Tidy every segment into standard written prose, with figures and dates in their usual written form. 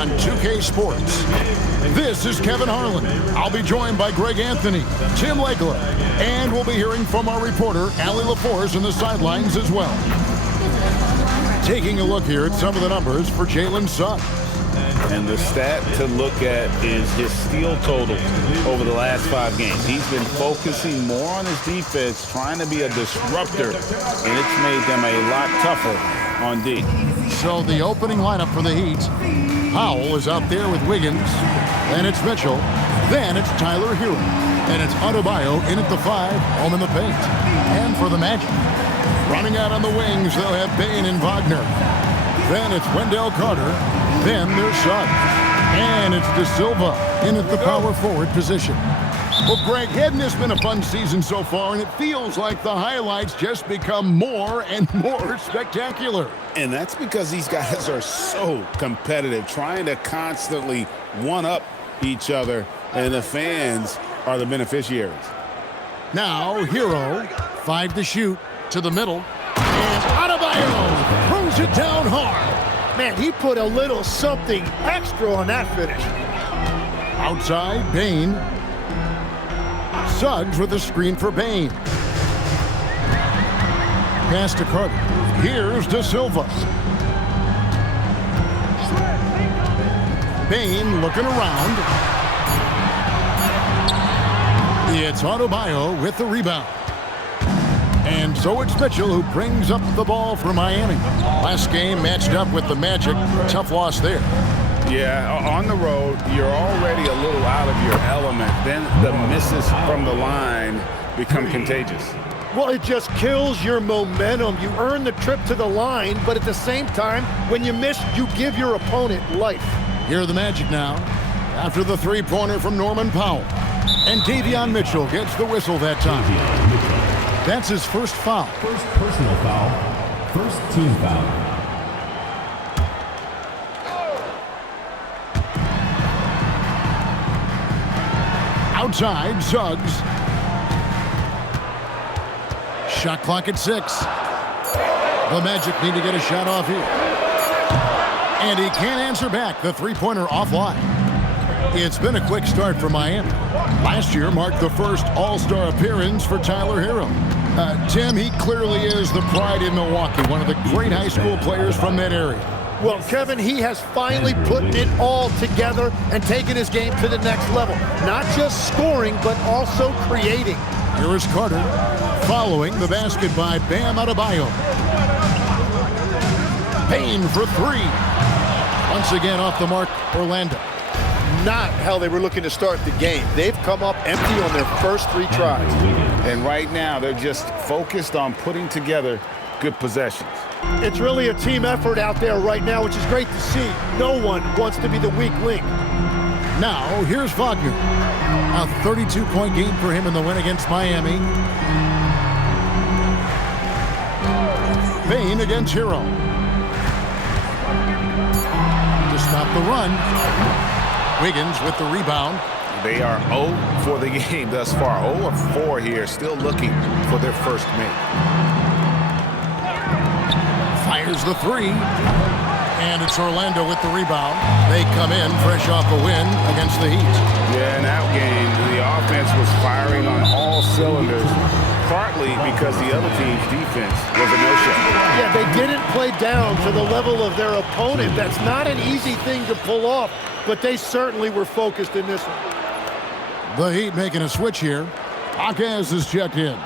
on 2K Sports. This is Kevin Harlan. I'll be joined by Greg Anthony, Tim Legler, and we'll be hearing from our reporter, Allie LaForce, in the sidelines as well. Taking a look here at some of the numbers for Jalen Suggs. And the stat to look at is his steal total over the last 5 games. He's been focusing more on his defense, trying to be a disruptor, and it's made them a lot tougher on D. So the opening lineup for the Heat, Powell is out there with Wiggins, then it's Mitchell, then it's Tyler Hero, and it's Adebayo in at the 5, home in the paint. And for the Magic, running out on the wings, they'll have Bane and Wagner. Then it's Wendell Carter. Then there's Suggs. And it's De Silva in at the power forward position. Well, Greg, hadn't this been a fun season so far? And it feels like the highlights just become more and more spectacular. And that's because these guys are so competitive, trying to constantly one-up each other, and the fans are the beneficiaries. Now, Hero, 5 to shoot, to the middle. And Adebayo throws it down hard. Man, he put a little something extra on that finish. Outside, Bane. Suggs with a screen for Bane. Pass to Carter. Here's De Silva. Bane looking around. It's Adebayo with the rebound. And so it's Mitchell who brings up the ball for Miami. Last game matched up with the Magic. Tough loss there. Yeah, on the road, you're already a little out of your element. Then the misses from the line become contagious. Well, it just kills your momentum. You earn the trip to the line, but at the same time, when you miss, you give your opponent life. Here are the Magic now. After the three-pointer from Norman Powell. And Davion Mitchell gets the whistle that time. That's his first foul. First personal foul. First team foul. Outside, Suggs. Shot clock at 6. The Magic need to get a shot off here. And he can't answer back. The three-pointer offline. It's been a quick start for Miami. Last year marked the first All-Star appearance for Tyler Hero. Tim, he clearly is the pride in Milwaukee, one of the great high school players from that area. Well, Kevin, he has finally put it all together and taken his game to the next level. Not just scoring, but also creating. Here is Carter, following the basket by Bam Adebayo. Payne for 3. Once again off the mark, Orlando. Not how they were looking to start the game. They've come up empty on their first 3 tries. And right now, they're just focused on putting together good possessions. It's really a team effort out there right now, which is great to see. No one wants to be the weak link. Now, here's Wagner. A 32-point game for him in the win against Miami. Bane against Hero. To stop the run. Wiggins with the rebound. They are 0 for the game thus far. 0 of 4 here, still looking for their first make. Fires the 3. And it's Orlando with the rebound. They come in fresh off a win against the Heat. Yeah, in that game, the offense was firing on all cylinders, partly because the other team's defense was a no-show. Yeah, they didn't play down to the level of their opponent. That's not an easy thing to pull off, but they certainly were focused in this one. The Heat making a switch here. Akaz is checked in.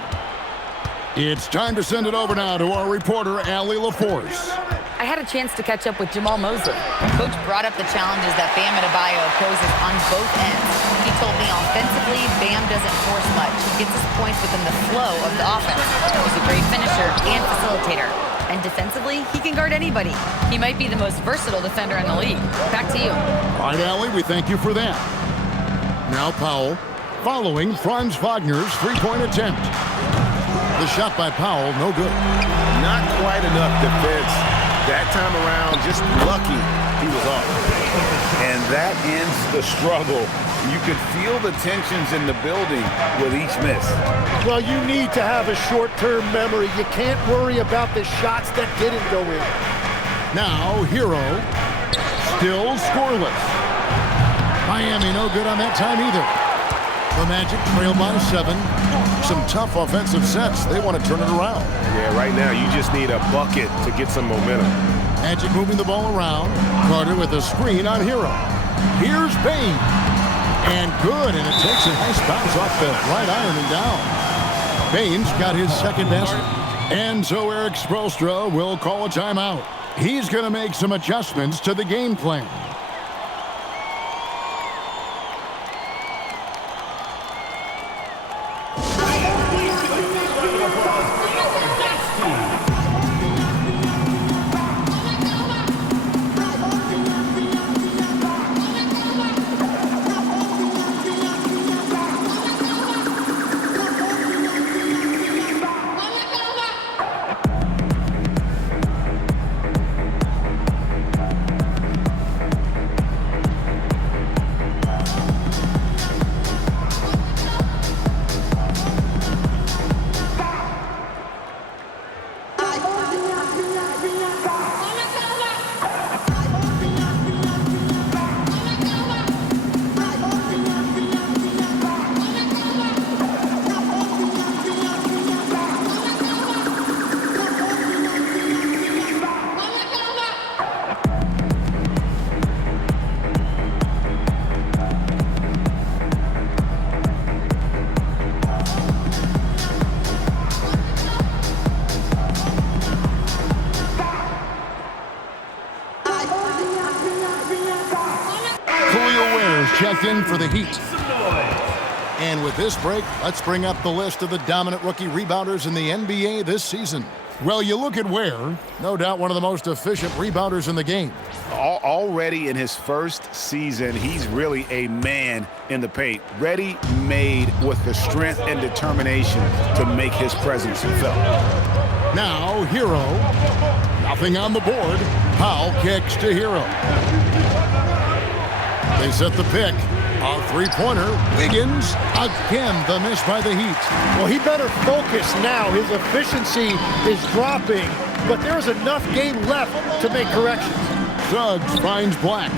It's time to send it over now to our reporter, Allie LaForce. I had a chance to catch up with Jamal Mosley. Coach brought up the challenges that Bam Adebayo poses on both ends. He told me offensively, Bam doesn't force much. He gets his points within the flow of the offense. He's a great finisher and facilitator. And defensively, he can guard anybody. He might be the most versatile defender in the league. Back to you. All right, Allie, we thank you for that. Now Powell, following Franz Wagner's three-point attempt. The shot by Powell, no good. Not quite enough defense. That time around, just lucky he was off. And that ends the struggle. You could feel the tensions in the building with each miss. Well, you need to have a short-term memory. You can't worry about the shots that didn't go in. Now, Hero, Still scoreless. Miami no good on that time either. The Magic trail by 7. Some tough offensive sets. They want to turn it around. Yeah, right now you just need a bucket to get some momentum. Magic moving the ball around. Carter with a screen on Hero. Here's Payne. And good, and it takes a nice bounce off the right iron and down. Payne's got his second basket. And so Eric Spoelstra will call a timeout. He's going to make some adjustments to the game plan. Checked in for the Heat. And with this break, let's bring up the list of the dominant rookie rebounders in the NBA this season. Well, you look at Ware, no doubt one of the most efficient rebounders in the game. Already in his first season, he's really a man in the paint, ready-made with the strength and determination to make his presence felt. Now, Hero. Nothing on the board. Powell kicks to Hero. They set the pick. A three-pointer. Wiggins. Again, the miss by the Heat. Well, he better focus now. His efficiency is dropping, but there's enough game left to make corrections. Suggs finds Black.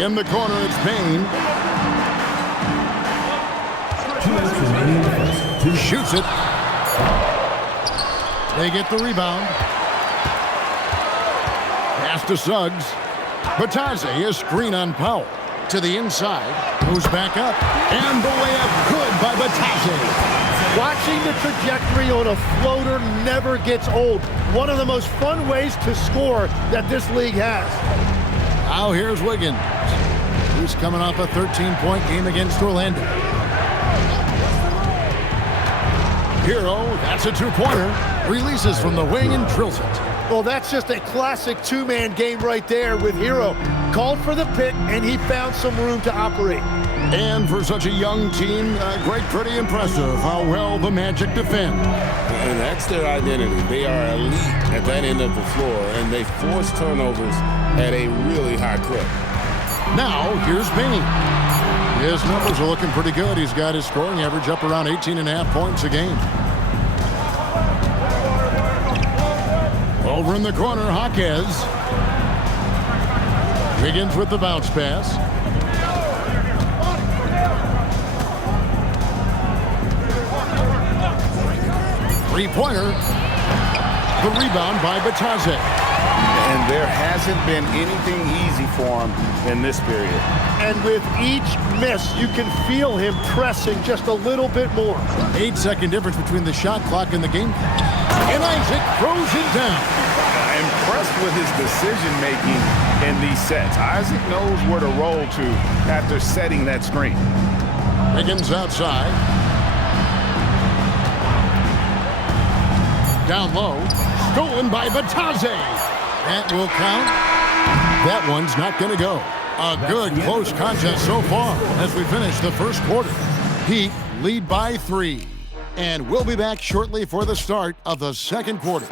In the corner, it's Payne. 2 minutes remaining in the first. Shoots it. They get the rebound. Pass to Suggs. Batadze, a screen on Powell. To the inside. Goes back up. And the layup good by Batadze. Watching the trajectory on a floater never gets old. One of the most fun ways to score that this league has. Now here's Wiggins. He's coming off a 13-point game against Orlando. Hero, that's a two-pointer. Releases from the wing and drills it. Well, that's just a classic two-man game right there with Hero. Called for the pick, and he found some room to operate. And for such a young team, pretty impressive how well the Magic defend. And that's their identity. They are elite at that end of the floor, and they force turnovers at a really high clip. Now, here's Payne. His numbers are looking pretty good. He's got his scoring average up around 18.5 points a game. Over in the corner, Jaquez. Wiggins with the bounce pass. Three-pointer. The rebound by Batadze. And there hasn't been anything easy for him in this period. And with each miss, you can feel him pressing just a little bit more. 8-second difference between the shot clock and the game. And Isaac throws it down. Impressed with his decision-making in these sets. Isaac knows where to roll to after setting that screen. Wiggins outside. Down low. Stolen by Batadze. That will count. That one's not going to go. A good close contest so far as we finish the first quarter. Heat lead by 3. And we'll be back shortly for the start of the second quarter.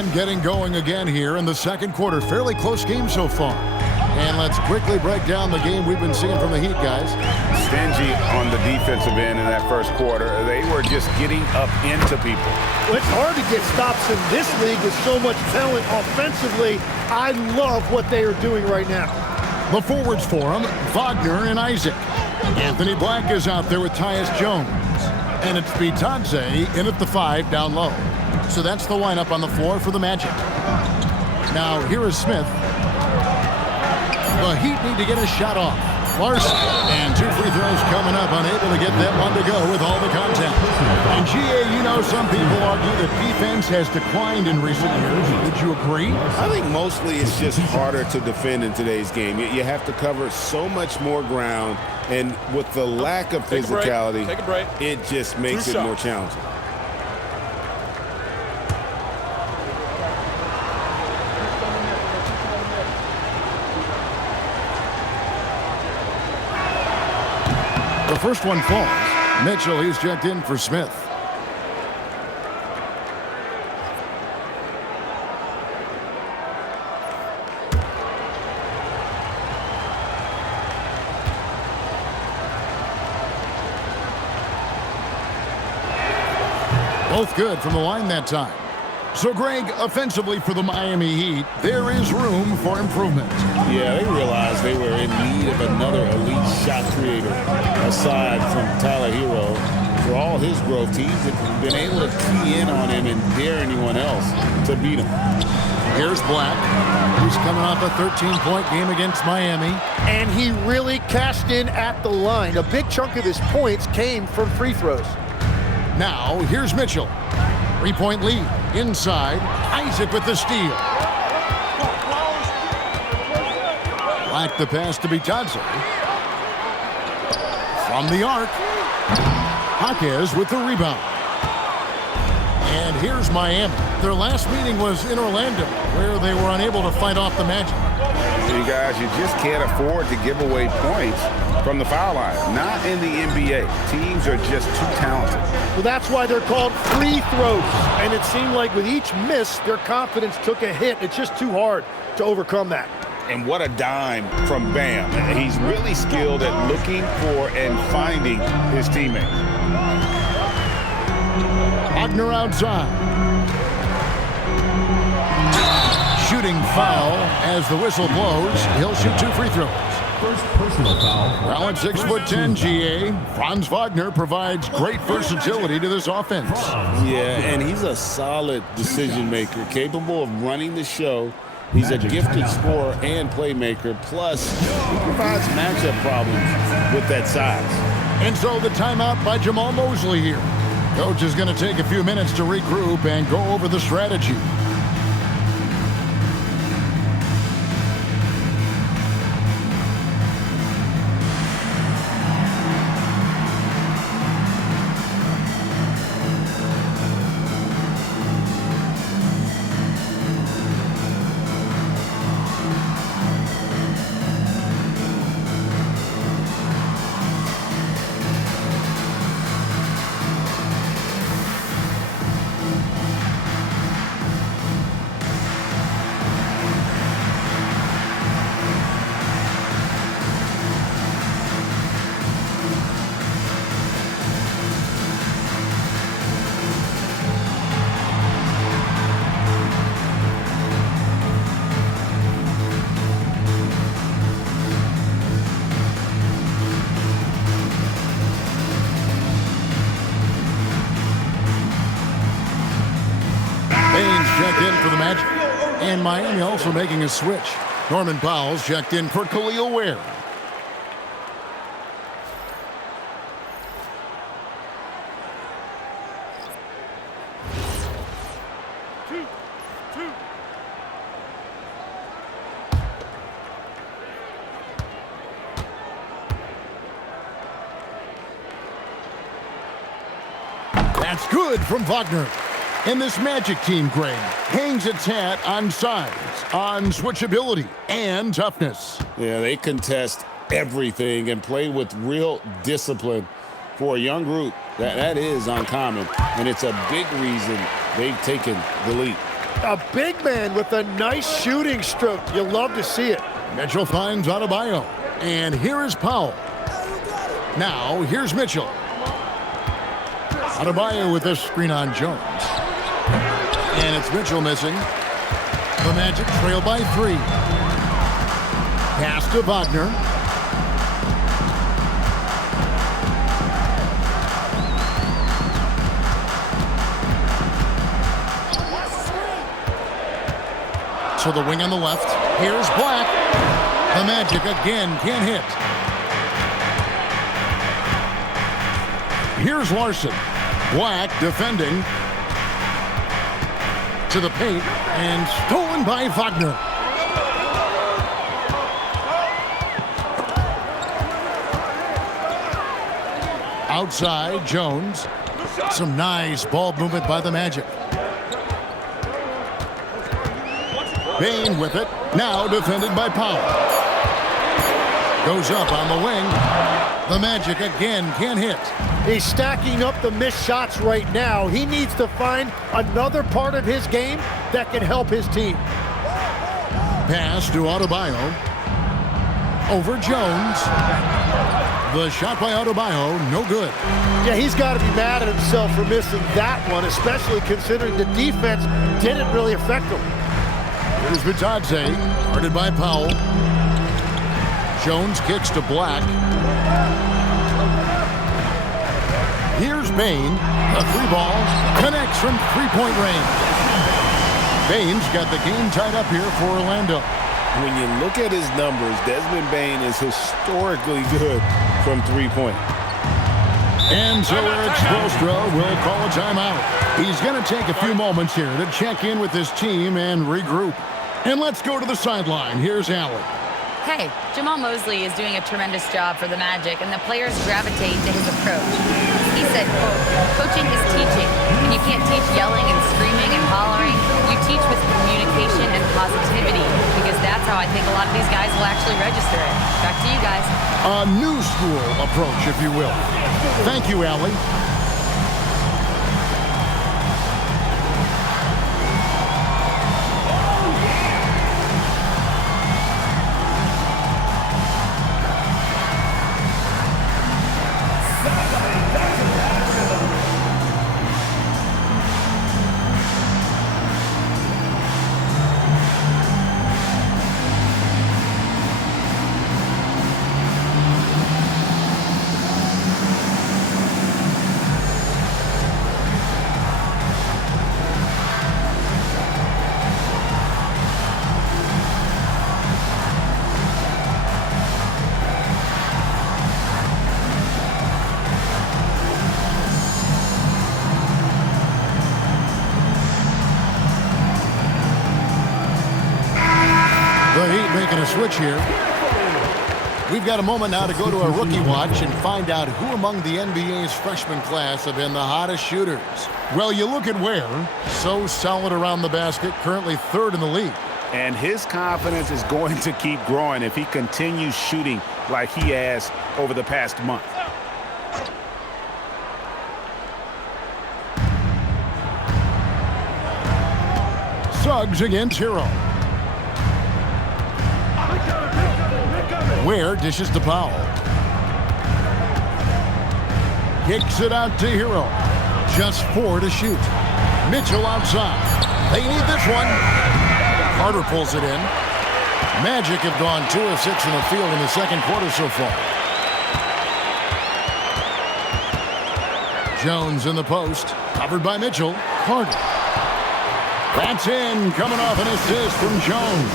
And getting going again here in the second quarter. Fairly close game so far. And let's quickly break down the game we've been seeing from the Heat, guys. Stingy on the defensive end in that first quarter. They were just getting up into people. Well, it's hard to get stops in this league with so much talent offensively. I love what they are doing right now. The forwards for him, Wagner and Isaac. Anthony Black is out there with Tyus Jones. And it's Bitadze in at the 5 down low. So that's the lineup on the floor for the Magic. Now, here is Smith. The Heat need to get a shot off. Larson, and 2 free throws coming up, unable to get that one to go with all the contact. And GA, you know, some people argue that defense has declined in recent years. Would you agree? I think mostly it's just harder to defend in today's game. You have to cover so much more ground, and with the lack of physicality, it just makes it more challenging. The first one falls. Mitchell, he's checked in for Smith. Both good from the line that time. So, Greg, offensively for the Miami Heat, there is room for improvement. Yeah, they realized they were in need of another elite shot creator aside from Tyler Hero. For all his growth, teams have been able to key in on him and dare anyone else to beat him. Here's Black. He's coming off a 13-point game against Miami. And he really cashed in at the line. A big chunk of his points came from free throws. Now, here's Mitchell. 3-point lead. Inside, Isaac with the steal. Black the pass to Bitadze. From the arc, Jaquez with the rebound. And here's Miami. Their last meeting was in Orlando, where they were unable to fight off the Magic. You guys, you just can't afford to give away points from the foul line. Not in the NBA. Teams are just too talented. Well, that's why they're called free throws. And it seemed like with each miss, their confidence took a hit. It's just too hard to overcome that. And what a dime from Bam. He's really skilled at looking for and finding his teammates. Wagner outside. Shooting foul as the whistle blows. He'll shoot 2 free throws. First personal foul. Well, at 6'10", GA, Franz Wagner provides great versatility to this offense. Yeah, and he's a solid decision maker, capable of running the show. He's a gifted scorer and playmaker. Plus, he provides matchup problems with that size. And so the timeout by Jamal Mosley here. Coach is going to take a few minutes to regroup and go over the strategy. Checked in for the Magic. And Miami also making a switch. Norman Powell's checked in for Khalil Ware. That's good from Wagner. And this Magic team, Greg, hangs its hat on size, on switchability, and toughness. Yeah, they contest everything and play with real discipline. For a young group, that is uncommon, and it's a big reason they've taken the lead. A big man with a nice shooting stroke. You love to see it. Mitchell finds Adebayo. And here is Powell. Now, here's Mitchell. Adebayo with this screen on Jones. And it's Mitchell missing. The Magic trail by 3. Pass to Wagner. To the wing on the left. Here's Black. The Magic again can't hit. Here's Larson. Black defending. To the paint. And stolen by Wagner. Outside, Jones. Some nice ball movement by the Magic. Bain with it. Now defended by Powell. Goes up on the wing. The Magic again can't hit. He's stacking up the missed shots right now. He needs to find another part of his game that can help his team. Pass to Adebayo. Over Jones. The shot by Adebayo, no good. Yeah, he's got to be mad at himself for missing that one, especially considering the defense didn't really affect him. Here's Vitadze, guarded by Powell. Jones kicks to Black. Here's Bain. A 3-ball connects from three-point range. Bain's got the game tied up here for Orlando. When you look at his numbers, Desmond Bain is historically good from three-point. And so Eric Spoelstra will call a timeout. He's going to take a few moments here to check in with his team and regroup. And let's go to the sideline. Here's Allen. Hey, Jamal Mosley is doing a tremendous job for the Magic, and the players gravitate to his approach. He said, quote, "Coaching is teaching, and you can't teach yelling and screaming and hollering. You teach with communication and positivity, because that's how I think a lot of these guys will actually register it." Back to you guys. A new school approach, if you will. Thank you, Allie. The Heat making a switch here. We've got a moment now to go to our rookie watch and find out who among the NBA's freshman class have been the hottest shooters. Well, you look at Ware, so solid around the basket, currently 3rd in the league. And his confidence is going to keep growing if he continues shooting like he has over the past month. Suggs against Hero. Ware dishes to Powell. Kicks it out to Hero. Just 4 to shoot. Mitchell outside. They need this one. Carter pulls it in. Magic have gone 2 of 6 in the field in the second quarter so far. Jones in the post. Covered by Mitchell. Carter. That's in. Coming off an assist from Jones.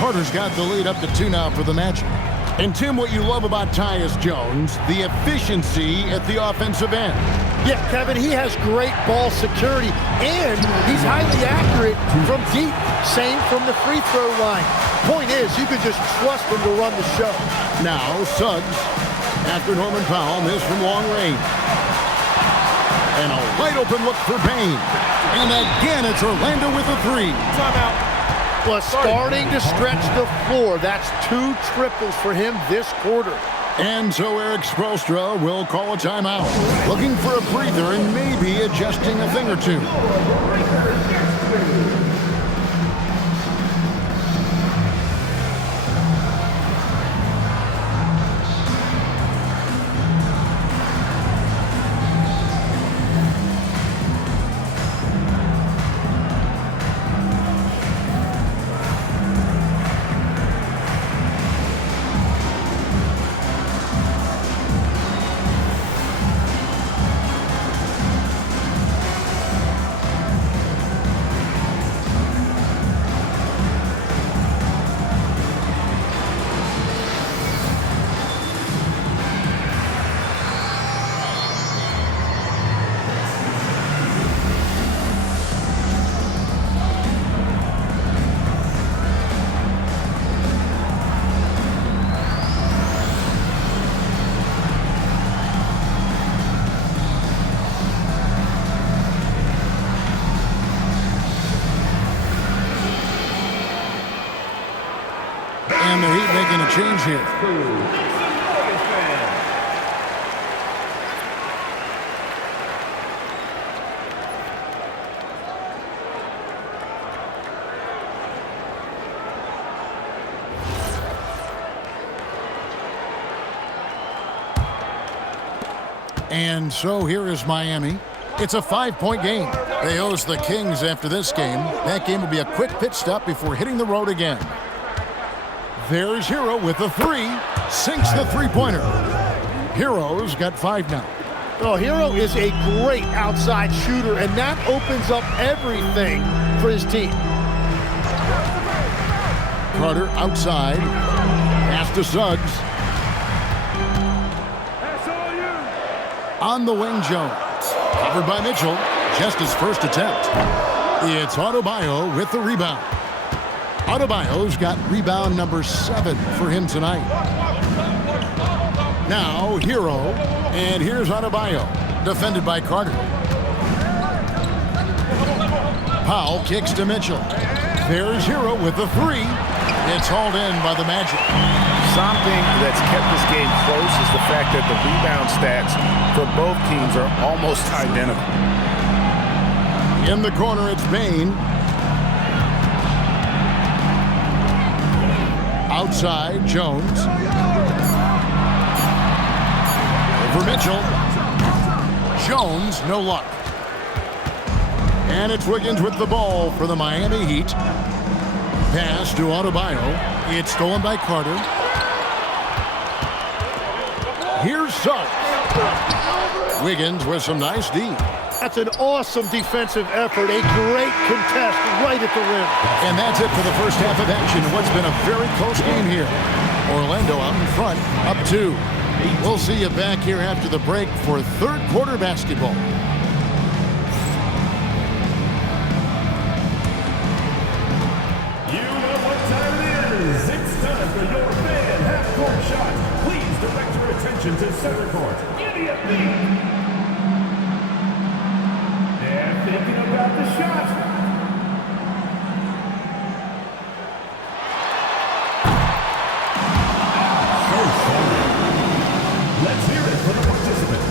Carter's got the lead up to 2 now for the Magic. And Tim, what you love about Tyus Jones, the efficiency at the offensive end. Yeah, Kevin, he has great ball security, and he's highly accurate from deep. Same from the free throw line. Point is, you can just trust him to run the show. Now, Suggs, after Norman Powell missed from long range. And a wide open look for Bain. And again, it's Orlando with a 3. Timeout. Was starting to stretch the floor. That's 2 triples for him this quarter. And so Eric Spoelstra will call a timeout. Looking for a breather and maybe adjusting a thing or two. And the Heat making a change here. And so here is Miami. It's a 5-point game. They host the Kings after this game. That game will be a quick pit stop before hitting the road again. There's Hero with a three. Sinks the three-pointer. Hero's got 5 now. Well, Hero is a great outside shooter, and that opens up everything for his team. Carter outside. Pass to Suggs. On the wing, Jones. Covered by Mitchell. Just his first attempt. It's Adebayo with the rebound. Adebayo's got rebound number 7 for him tonight. Now, Hero. And here's Adebayo. Defended by Carter. Powell kicks to Mitchell. There's Hero with the three. It's hauled in by the Magic. Something that's kept this game close is the fact that the rebound stats for both teams are almost identical. In the corner, it's Bain. Outside, Jones. Over Mitchell. Jones, no luck. And it's Wiggins with the ball for the Miami Heat. Pass to Adebayo. It's stolen by Carter. Here's Suggs. Wiggins with some nice D. That's an awesome defensive effort. A great contest right at the rim. And that's it for the first half of action in what's been a very close game here. Orlando out in front, up 2. We'll see you back here after the break for third quarter basketball. You know what time it is. It's time for your fan half-court shot. Please direct your attention to center court. Idiot League. They're thinking about the shot. Let's hear it for the participant.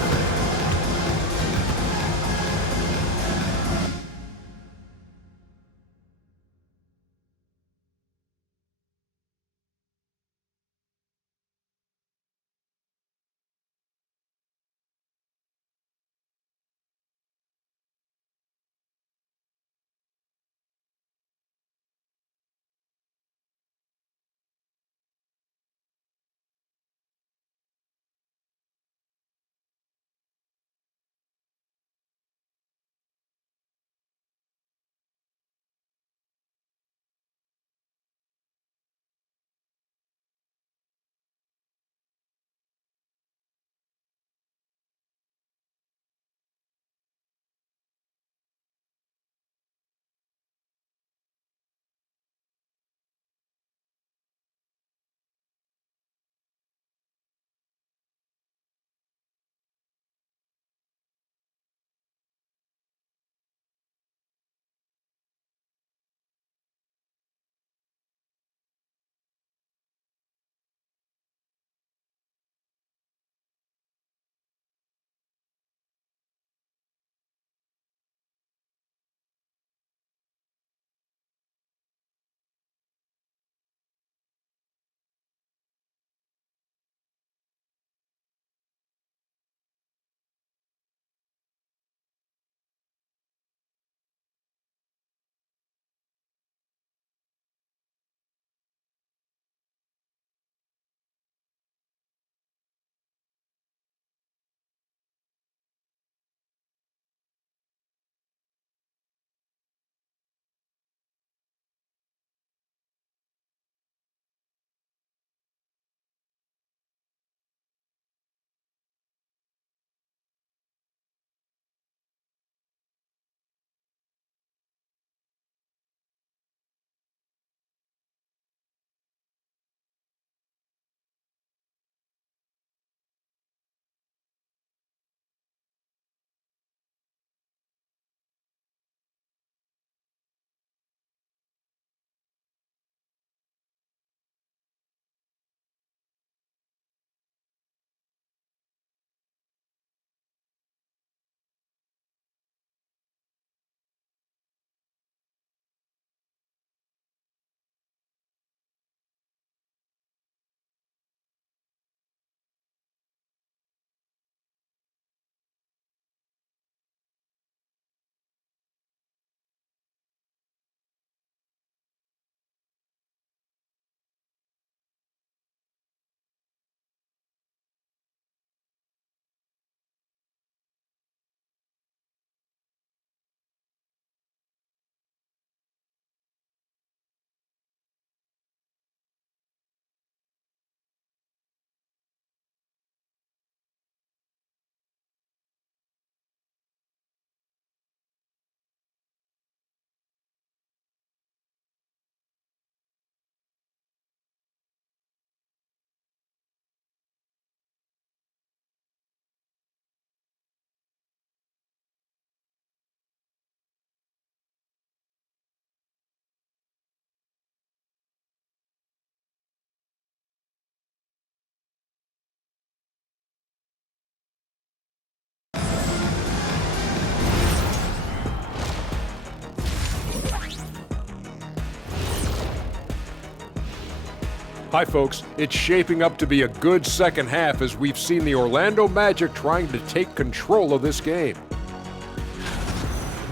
Hi, folks. It's shaping up to be a good second half as we've seen the Orlando Magic trying to take control of this game.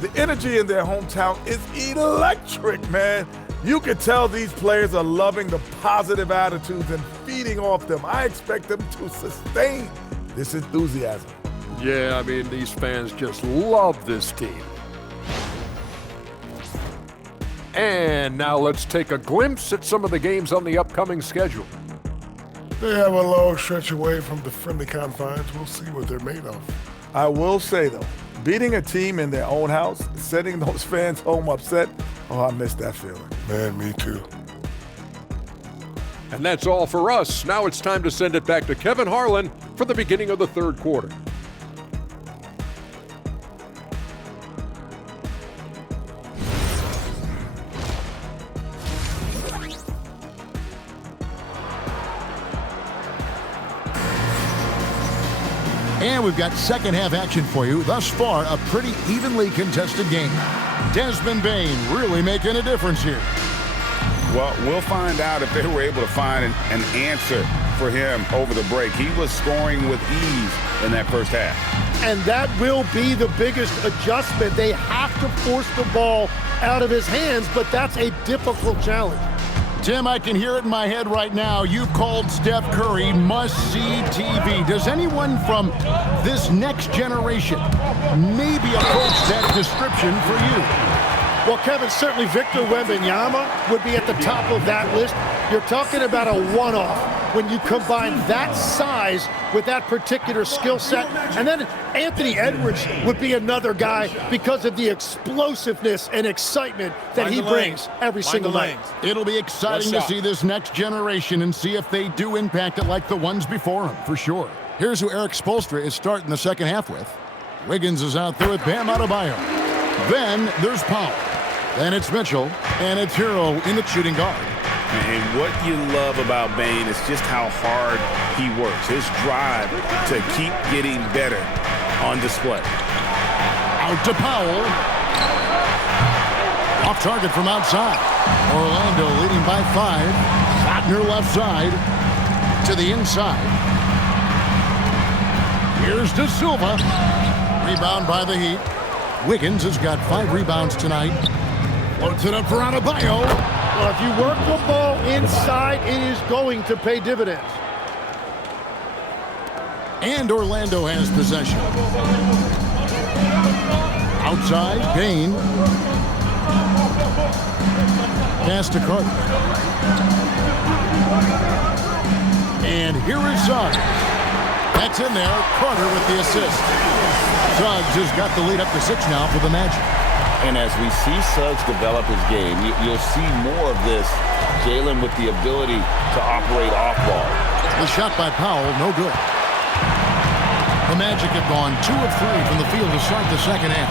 The energy in their hometown is electric, man. You can tell these players are loving the positive attitudes and feeding off them. I expect them to sustain this enthusiasm. Yeah, I mean, these fans just love this team. And now let's take a glimpse at some of the games on the upcoming schedule. They have a long stretch away from the friendly confines. We'll see what they're made of. I will say, though, beating a team in their own house, sending those fans home upset, oh, I miss that feeling. Man, me too. And that's all for us. Now it's time to send it back to Kevin Harlan for the beginning of the third quarter. And we've got second half action for you. Thus far, a pretty evenly contested game. Desmond Bane really making a difference here. Well, we'll find out if they were able to find an answer for him over the break. He was scoring with ease in that first half. And that will be the biggest adjustment. They have to force the ball out of his hands, but that's a difficult challenge. Tim, I can hear it in my head right now. You've called Steph Curry must-see TV. Does anyone from this next generation maybe approach that description for you? Well, Kevin, certainly Victor Wembanyama would be at the top of that list. You're talking about a one-off when you combine that size with that particular skill set. And then Anthony Edwards would be another guy because of the explosiveness and excitement that he brings every single night. It'll be exciting to see this next generation and see if they do impact it like the ones before him, for sure. Here's who Eric Spoelstra is starting the second half with. Wiggins is out there with Bam Adebayo. Then there's Powell. Then it's Mitchell, and it's Hero in the shooting guard. And what you love about Bane is just how hard he works. His drive to keep getting better on display. Out to Powell. Off target from outside. Orlando leading by 5. Shot near left side to the inside. Here's De Silva. Rebound by the Heat. Wiggins has got 5 rebounds tonight. Loads it up for Adebayo. Well, if you work the ball inside, it is going to pay dividends. And Orlando has possession. Outside, Bane. Pass to Carter. And here is Suggs. That's in there. Carter with the assist. Suggs has got the lead up to 6 now for the Magic. And as we see Suggs develop his game, you'll see more of this. Jalen with the ability to operate off ball. The shot by Powell, no good. The Magic have gone 2 of 3 from the field to start the second half.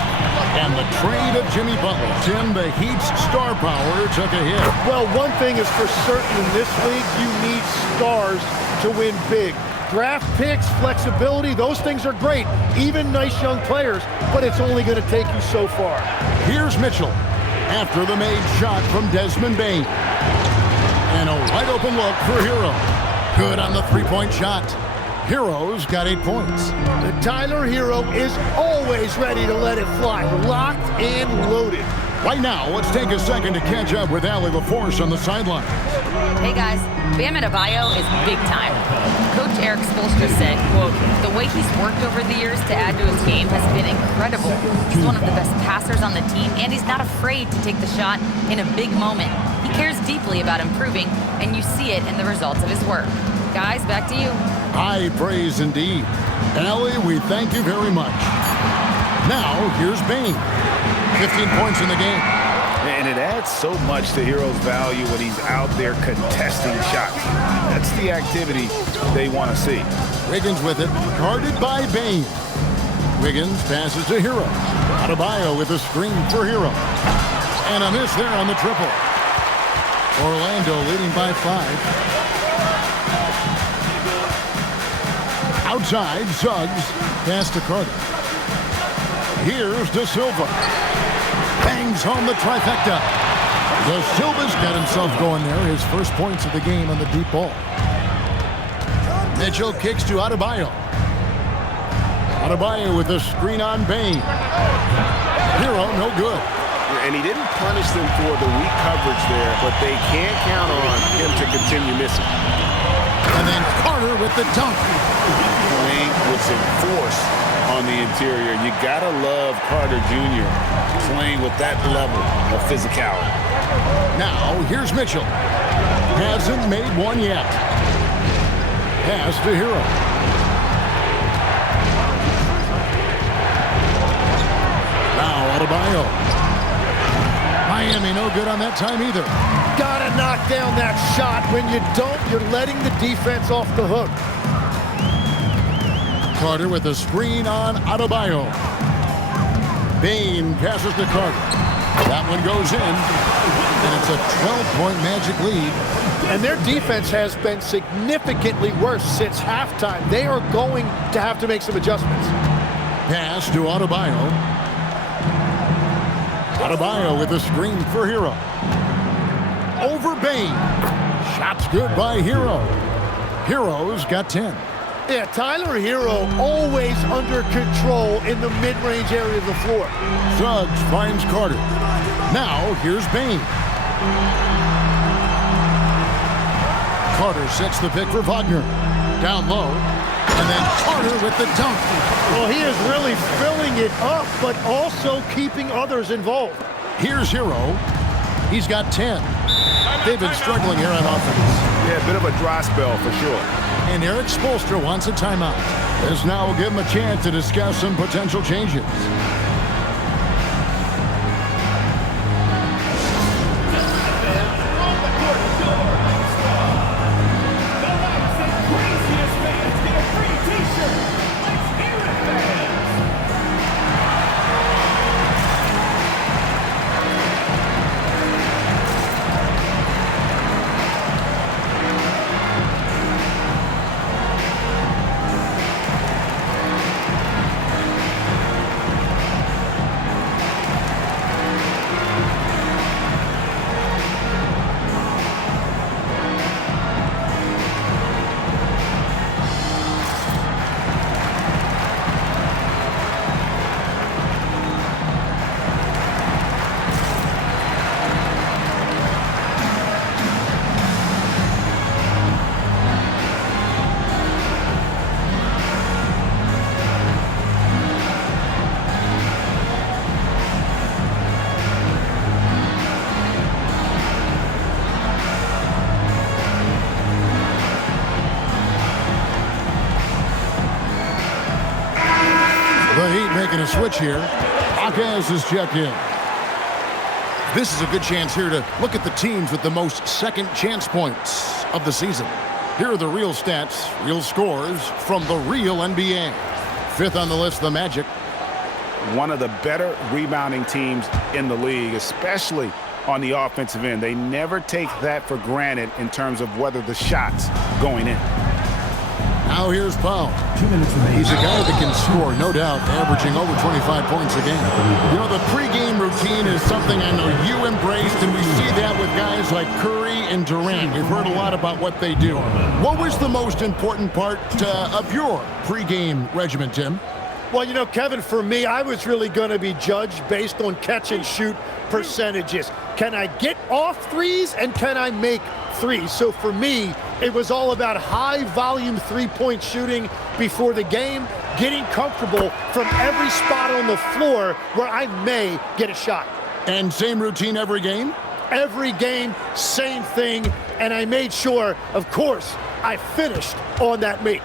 And the trade of Jimmy Butler. Tim, the Heat's star power took a hit. Well, one thing is for certain in this league, you need stars to win big. Draft picks, flexibility, those things are great. Even nice young players, but it's only going to take you so far. Here's Mitchell after the made shot from Desmond Bane. And a wide open look for Hero. Good on the three-point shot. Hero's got 8 points. The Tyler Hero is always ready to let it fly. Locked and loaded. Right now, let's take a second to catch up with Allie LaForce on the sideline. Hey guys, Bam Adebayo is big time. Coach Eric Spoelstra said, quote, the way he's worked over the years to add to his game has been incredible. He's one of the best passers on the team, and he's not afraid to take the shot in a big moment. He cares deeply about improving, and you see it in the results of his work. Guys, back to you. High praise indeed. Allie, we thank you very much. Now, here's Bane. 15 points in the game. And it adds so much to Hero's value when he's out there contesting shots. That's the activity they want to see. Wiggins with it, guarded by Bane. Wiggins passes to Hero. Adebayo with a screen for Hero. And a miss there on the triple. Orlando leading by 5. Outside, Suggs. Pass to Carter. Here's De Silva. Bangs home the trifecta. Da Silva's got himself going there. His first points of the game on the deep ball. Mitchell kicks to Adebayo. Adebayo with a screen on Bain. Hero, no good. And he didn't punish them for the weak coverage there, but they can't count on him to continue missing. And then Carter with the dunk. Playing with some force on the interior. You gotta love Carter Jr. playing with that level of physicality. Now, here's Mitchell. Hasn't made one yet. Pass to Hero. Now, Adebayo. Miami no good on that time either. Gotta knock down that shot. When you don't, you're letting the defense off the hook. Carter with a screen on Adebayo. Bain passes to Carter. That one goes in, and it's a 12-point Magic lead. And their defense has been significantly worse since halftime. They are going to have to make some adjustments. Pass to Adebayo. Adebayo with a screen for Hero. Over Bain. Shot's good by Hero. Hero's got 10. Yeah, Tyler Hero always under control in the mid-range area of the floor. Suggs finds Carter. Now here's Bain. Carter sets the pick for Wagner. Down low. And then Carter with the dunk. Well, he is really filling it up, but also keeping others involved. Here's Hero. He's got 10. They've been struggling here on offense. Yeah, a bit of a dry spell for sure. And Eric Spoelstra wants a timeout. This now will give him a chance to discuss some potential changes. The Heat making a switch here. ATS is checked in. This is a good chance here to look at the teams with the most second chance points of the season. Here are the real stats, real scores from the real NBA. Fifth on the list, the Magic. One of the better rebounding teams in the league, especially on the offensive end. They never take that for granted in terms of whether the shot's going in. Now here's Powell. 2 minutes remaining. He's a guy that can score, no doubt, averaging over 25 points a game. You know, the pregame routine is something I know you embraced, and we see that with guys like Curry and Durant. We've heard a lot about what they do. What was the most important part of your pregame regimen, Tim? Well, you know, Kevin, for me, I was really going to be judged based on catch-and-shoot percentages. Can I get off threes, and can I make threes? So for me, it was all about high-volume three-point shooting before the game, getting comfortable from every spot on the floor where I may get a shot. And same routine every game? Every game, same thing, and I made sure, of course, I finished on that make.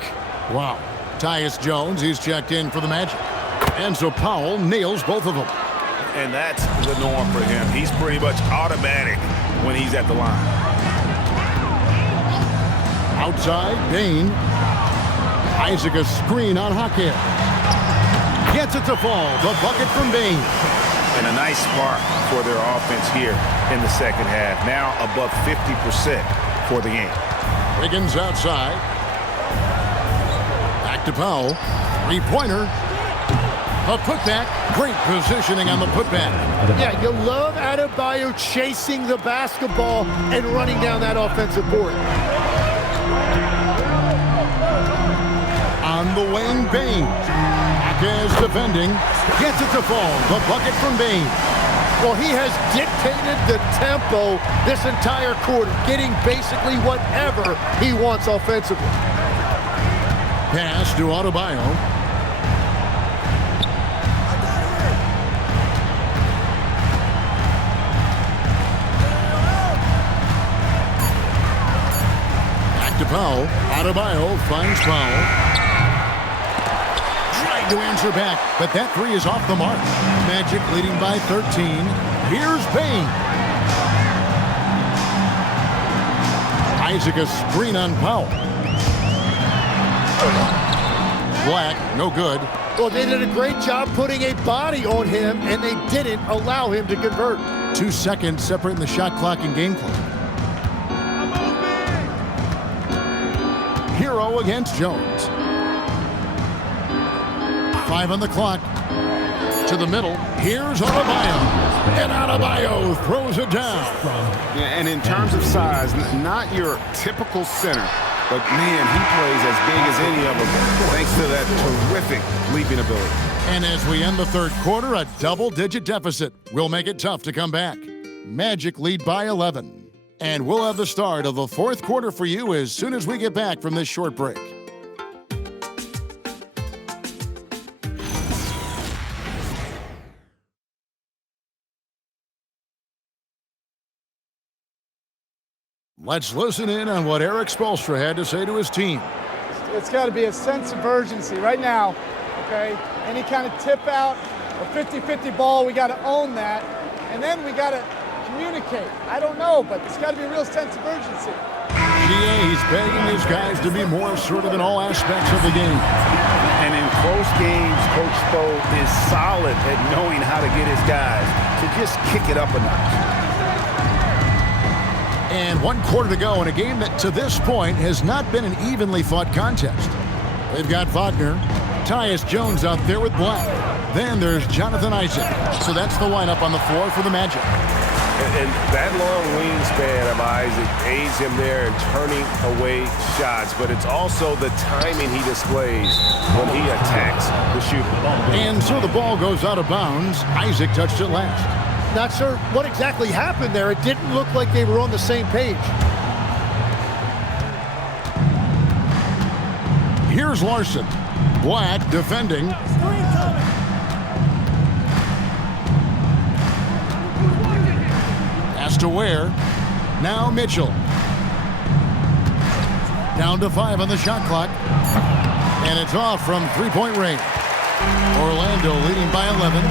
Wow. Tyus Jones, he's checked in for the Magic. And so Powell nails both of them. And that's the norm for him. He's pretty much automatic when he's at the line. Outside, Bain. Isaac a screen on Hackett. Gets it to fall. The bucket from Bain. And a nice spark for their offense here in the second half. Now above 50% for the game. Wiggins outside. Back to Powell. Three-pointer. A putback. Great positioning on the putback. Yeah, you love Adebayo chasing the basketball and running down that offensive board. On the wing, Baines. Is defending. Gets it to fall. The bucket from Baines. Well, he has dictated the tempo this entire quarter, getting basically whatever he wants offensively. Pass to Adebayo. Back to Powell. Adebayo finds Powell. Trying to answer back, but that three is off the mark. Magic leading by 13. Here's Bain. Isaac a screen on Powell. Black, no good. Well, they did a great job putting a body on him, and they didn't allow him to convert. 2 seconds separating the shot clock and game clock. Hero against Jones. 5 on the clock. To the middle. Here's Adebayo. And Adebayo throws it down. Yeah, and in terms of size, not your typical center. But, man, he plays as big as any of them, thanks to that terrific leaping ability. And as we end the third quarter, a double-digit deficit will make it tough to come back. Magic lead by 11. And we'll have the start of the fourth quarter for you as soon as we get back from this short break. Let's listen in on what Eric Spoelstra had to say to his team. It's got to be a sense of urgency right now, okay? Any kind of tip out or 50-50 ball, we got to own that. And then we got to communicate. I don't know, but it's got to be a real sense of urgency. He's begging his guys to be more assertive in all aspects of the game. And in close games, Coach Spo is solid at knowing how to get his guys to just kick it up a notch. And 1 quarter to go in a game that to this point has not been an evenly fought contest. They've got Wagner, Tyus Jones out there with Black. Then there's Jonathan Isaac. So that's the lineup on the floor for the Magic. And that long wingspan of Isaac aids him there in turning away shots, but it's also the timing he displays when he attacks the shooter. And so the ball goes out of bounds. Isaac touched it last. Not sure what exactly happened there. It didn't look like they were on the same page. Here's Larson. Black defending. Pass to Ware. Now Mitchell. Down to 5 on the shot clock. And it's off from three-point range. Orlando leading by 11.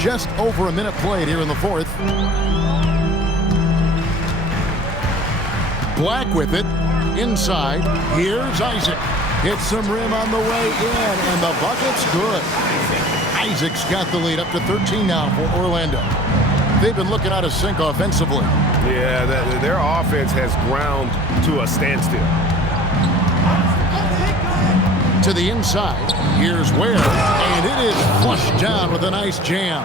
Just over a minute played here in the fourth. Black with it. Inside. Here's Isaac. Hits some rim on the way in, and the bucket's good. Isaac's got the lead up to 13 now for Orlando. They've been looking out of sync offensively. Yeah, their offense has ground to a standstill. To the inside. Here's Ware, and it is flushed down with a nice jam.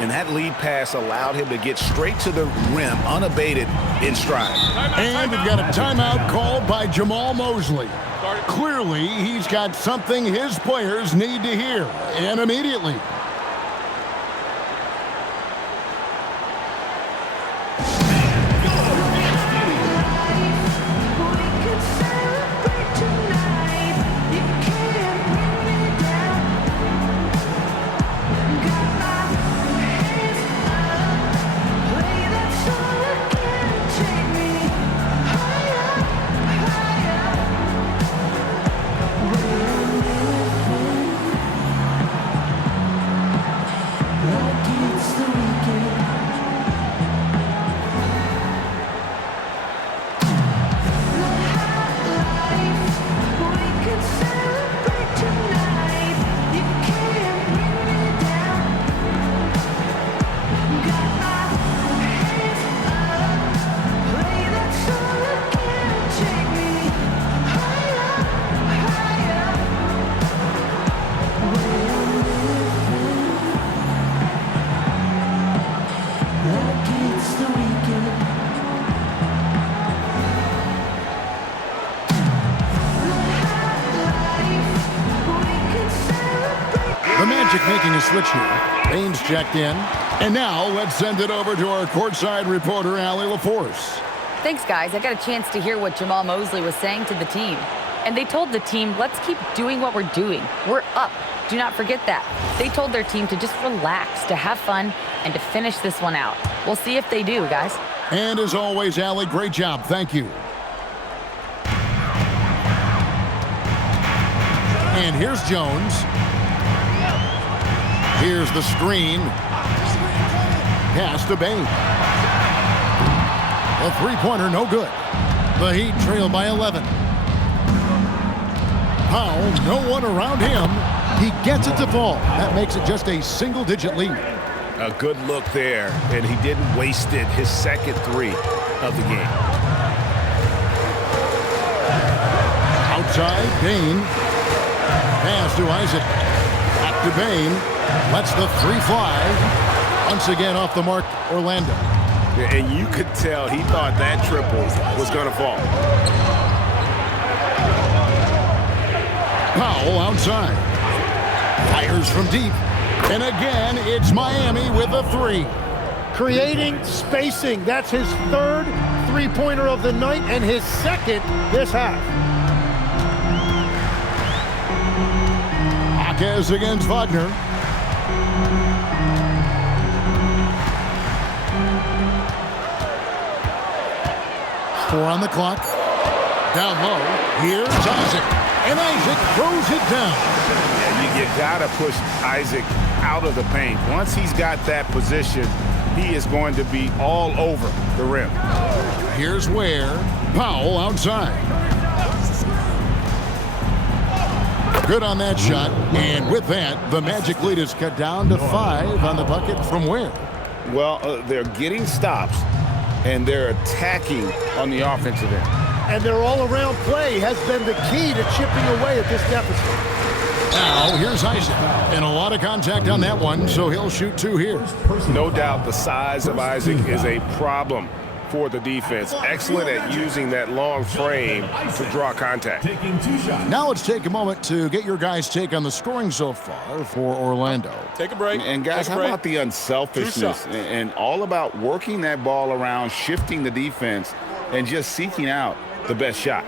And that lead pass allowed him to get straight to the rim, unabated in stride. And we've got a timeout called by Jamal Mosley. Clearly, he's got something his players need to hear, and immediately. a switch here. Baines checked in. And now let's send it over to our courtside reporter, Allie LaForce. Thanks, guys. I got a chance to hear what Jamal Mosley was saying to the team. And they told the team, let's keep doing what we're doing. We're up. Do not forget that. They told their team to just relax, to have fun, and to finish this one out. We'll see if they do, guys. And as always, Allie, great job. Thank you. And here's Jones. Here's the screen. Pass to Baines. A three-pointer, no good. The Heat trail by 11. Powell, no one around him. He gets it to fall. That makes it just a single-digit lead. A good look there, and he didn't waste it. His second three of the game. Outside, Bain. Pass to Isaac. Back to Bain. Lets the three fly. Once again off the mark, Orlando. And you could tell he thought that triple was going to fall. Powell outside. Fires from deep. And again, it's Miami with a three. Creating spacing. That's his third three-pointer of the night and his second this half. Jaquez against Wagner. Four on the clock. Down low. Here's Isaac. And Isaac throws it down. Yeah, you got to push Isaac out of the paint. Once he's got that position, he is going to be all over the rim. Here's Ware. Powell outside. Good on that shot. And with that, the Magic lead is cut down to 5 on the bucket from Ware. Well, they're getting stops, and they're attacking on the offensive end. And their all-around play has been the key to chipping away at this deficit. Now, here's Isaac. And a lot of contact on that one, so he'll shoot 2 here. No doubt the size of Isaac is a problem for the defense. Excellent at using that long frame to draw contact. Now let's take a moment to get your guys' take on the scoring so far for Orlando. Take a break. And guys, how about the unselfishness and all about working that ball around, shifting the defense, and just seeking out the best shot.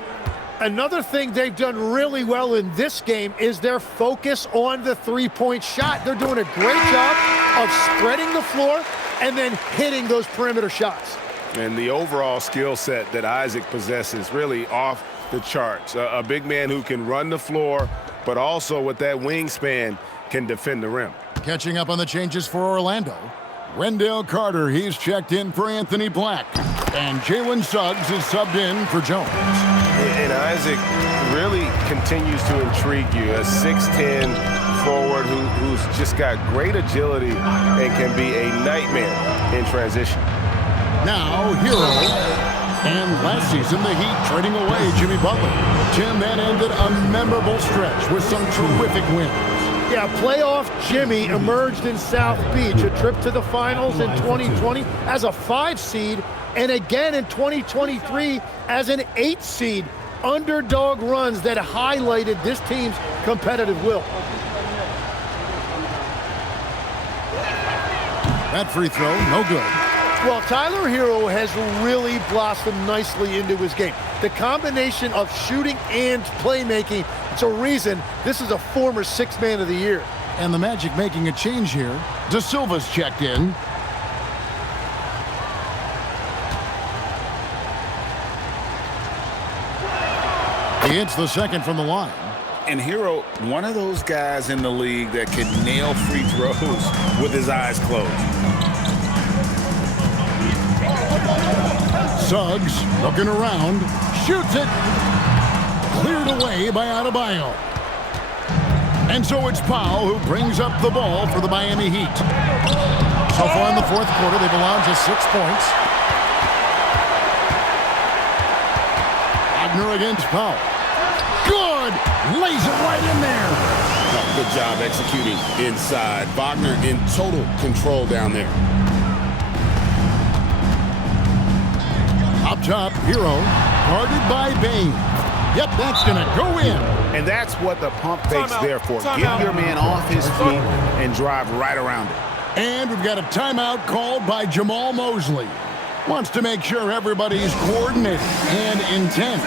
Another thing they've done really well in this game is their focus on the three-point shot. They're doing a great job of spreading the floor and then hitting those perimeter shots. And the overall skill set that Isaac possesses really off the charts. A big man who can run the floor, but also with that wingspan can defend the rim. Catching up on the changes for Orlando. Wendell Carter, he's checked in for Anthony Black. And Jalen Suggs is subbed in for Jones. And Isaac really continues to intrigue you. A 6'10" forward who's just got great agility and can be a nightmare in transition. Now, Hero. And last season, the Heat trading away Jimmy Butler. Tim, that ended a memorable stretch with some terrific wins. Yeah, playoff Jimmy emerged in South Beach, a trip to the finals in 2020 as a 5 seed, and again in 2023 as an 8 seed. Underdog runs that highlighted this team's competitive will. That free throw, no good. Well, Tyler Hero has really blossomed nicely into his game. The combination of shooting and playmaking, it's a reason this is a former 6th man of the year. And the Magic making a change here. De Silva's checked in. He hits the second from the line. And Hero, one of those guys in the league that can nail free throws with his eyes closed. Suggs looking around, shoots it, cleared away by Adebayo. And so it's Powell who brings up the ball for the Miami Heat. So far in the 4th quarter, they've allowed just 6 points. Wagner against Powell. Good! Lays it right in there. Good job executing inside. Wagner in total control down there. Up top, Hero, guarded by Bain. Yep, that's going to go in. And that's what the pump fake's there for. Get your man off his feet and drive right around it. And we've got a timeout called by Jamal Mosley. Wants to make sure everybody's coordinated and intent.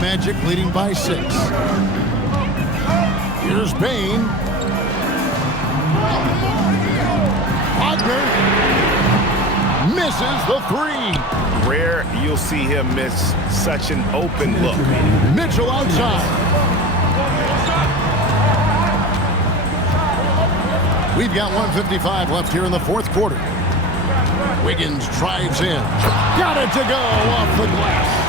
Magic leading by 6. Here's Bain. Wagner misses the 3. Rare you'll see him miss such an open look. Mitchell outside. We've got 1:55 left here in the fourth quarter. Wiggins drives in. Got it to go off the glass.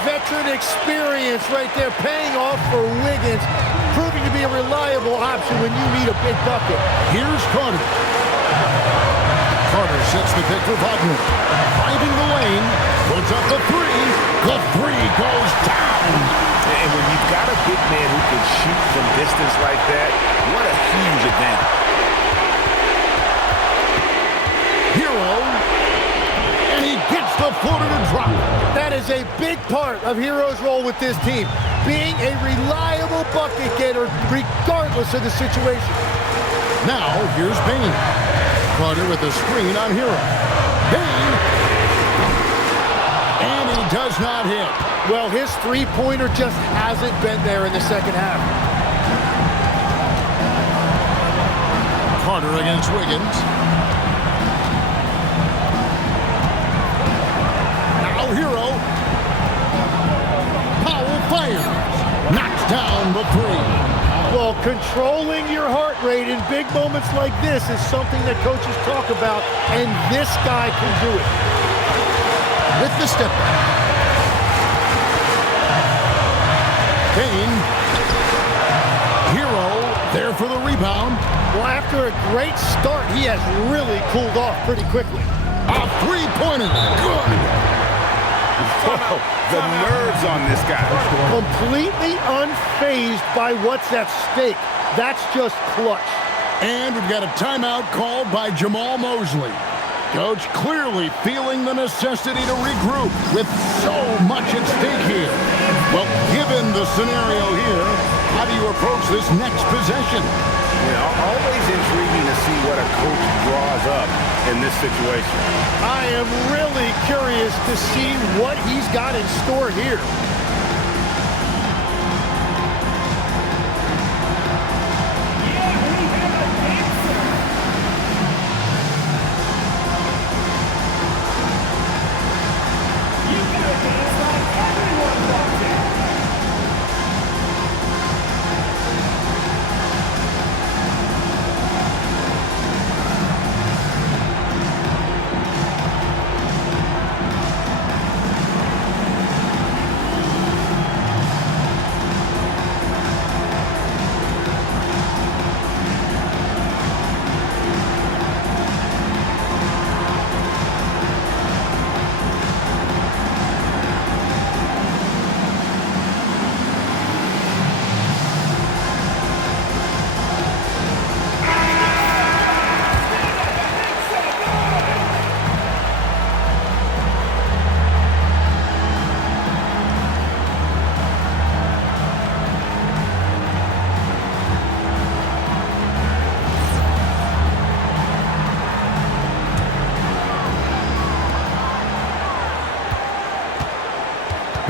Veteran experience right there paying off for Wiggins, proving to be a reliable option when you need a big bucket. Here's Carter. Carter sets the pick for Wagner. Finding the lane, puts up the 3. The 3 goes down. And when you've got a big man who can shoot from distance like that, what a huge advantage. Hero. And he gets the floater to drop. That is a big part of Hero's role with this team, being a reliable bucket getter regardless of the situation. Now, here's Bain. Carter with a screen on Hero. Bain. And he does not hit. Well, his three-pointer just hasn't been there in the second half. Carter against Wiggins. Hero. Powell fires. Knocks down the 3. Well, controlling your heart rate in big moments like this is something that coaches talk about, and this guy can do it. With the step back. Bain. Hero there for the rebound. Well, after a great start, he has really cooled off pretty quickly. A 3-pointer. Good. Whoa, the nerves on this guy. Completely unfazed by what's at stake. That's just clutch. And we've got a timeout called by Jamal Mosley. Coach clearly feeling the necessity to regroup with so much at stake here. Well, given the scenario here, how do you approach this next possession? You know, always intriguing to see what a coach draws up in this situation. I am really curious to see what he's got in store here.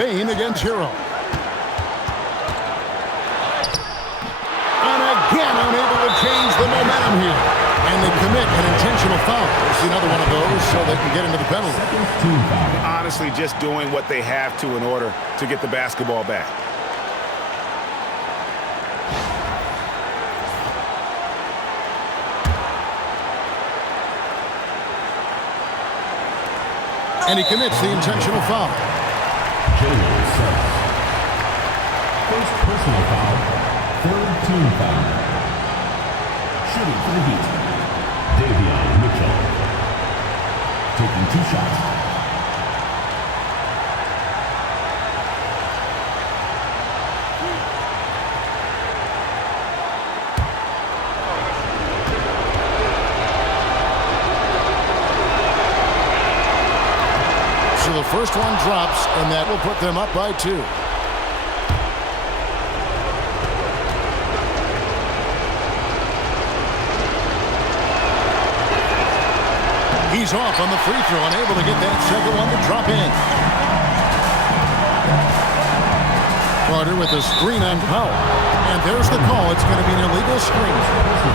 Payne against Hero. And again, unable to change the momentum here. And they commit an intentional foul. There's another one of those so they can get into the penalty. Honestly, just doing what they have to in order to get the basketball back. And he commits the intentional foul. First personal foul, third team foul. Shooting for the Heat, Davion Mitchell. Taking 2 shots. So the first one drops, and that will put them up by 2. He's off on the free throw, unable to get that second one to drop in. Carter with a screen on Powell. And there's the call. It's going to be an illegal screen.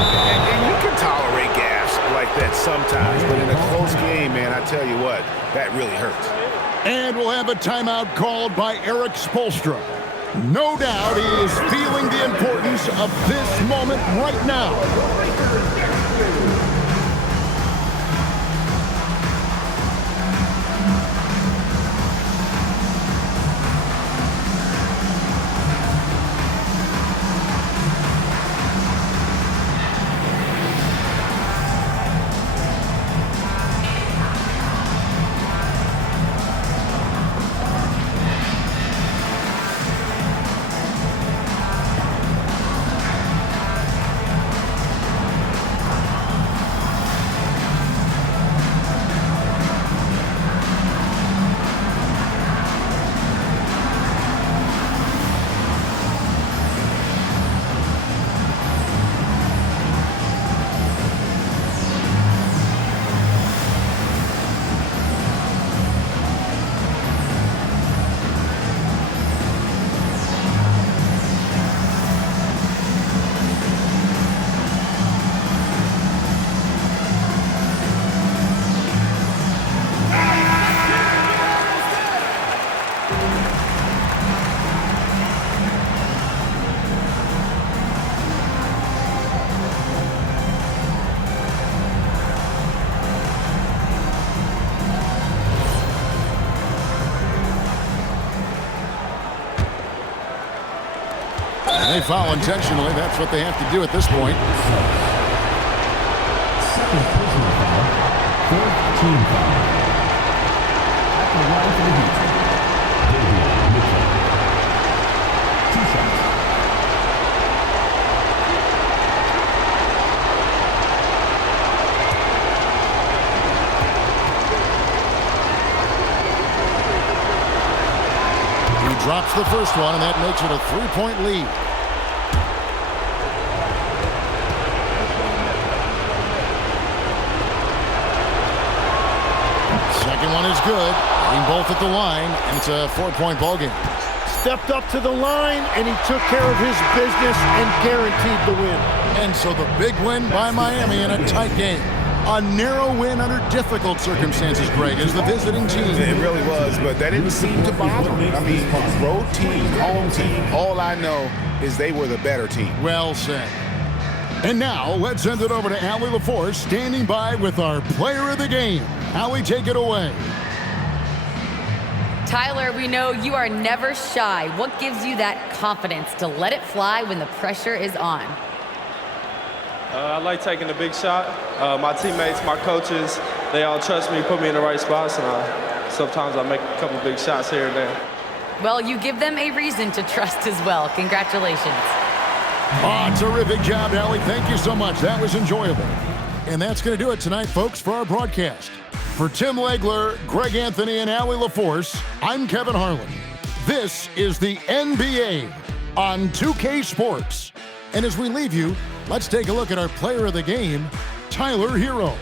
And you can tolerate gaps like that sometimes, but in a close game, man, I tell you what, that really hurts. And we'll have a timeout called by Eric Spoelstra. No doubt he is feeling the importance of this moment right now. They foul intentionally. That's what they have to do at this point. Second personal foul, fourth team foul. At the line for the Heat, Davion Mitchell. 2 shots. He drops the first one, and that makes it a 3-point lead. Second one is good. Hitting both at the line, and it's a 4-point ball game. Stepped up to the line, and he took care of his business and guaranteed the win. And so the big win by Miami in a tight game. A narrow win under difficult circumstances, Greg, as the visiting team. It really was, but that didn't seem to bother them. I mean, road team, home team, all I know is they were the better team. Well said. And now, let's send it over to Allie LaForce, standing by with our player of the game. Allie, take it away. Tyler, we know you are never shy. What gives you that confidence to let it fly when the pressure is on? I like taking the big shot. My teammates, my coaches, they all trust me, put me in the right spots, and sometimes I make a couple big shots here and there. Well, you give them a reason to trust as well. Congratulations. Oh, terrific job, Allie. Thank you so much. That was enjoyable. And that's going to do it tonight, folks, for our broadcast. For Tim Legler, Greg Anthony, and Allie LaForce, I'm Kevin Harlan. This is the NBA on 2K Sports. And as we leave you, let's take a look at our player of the game, Tyler Hero.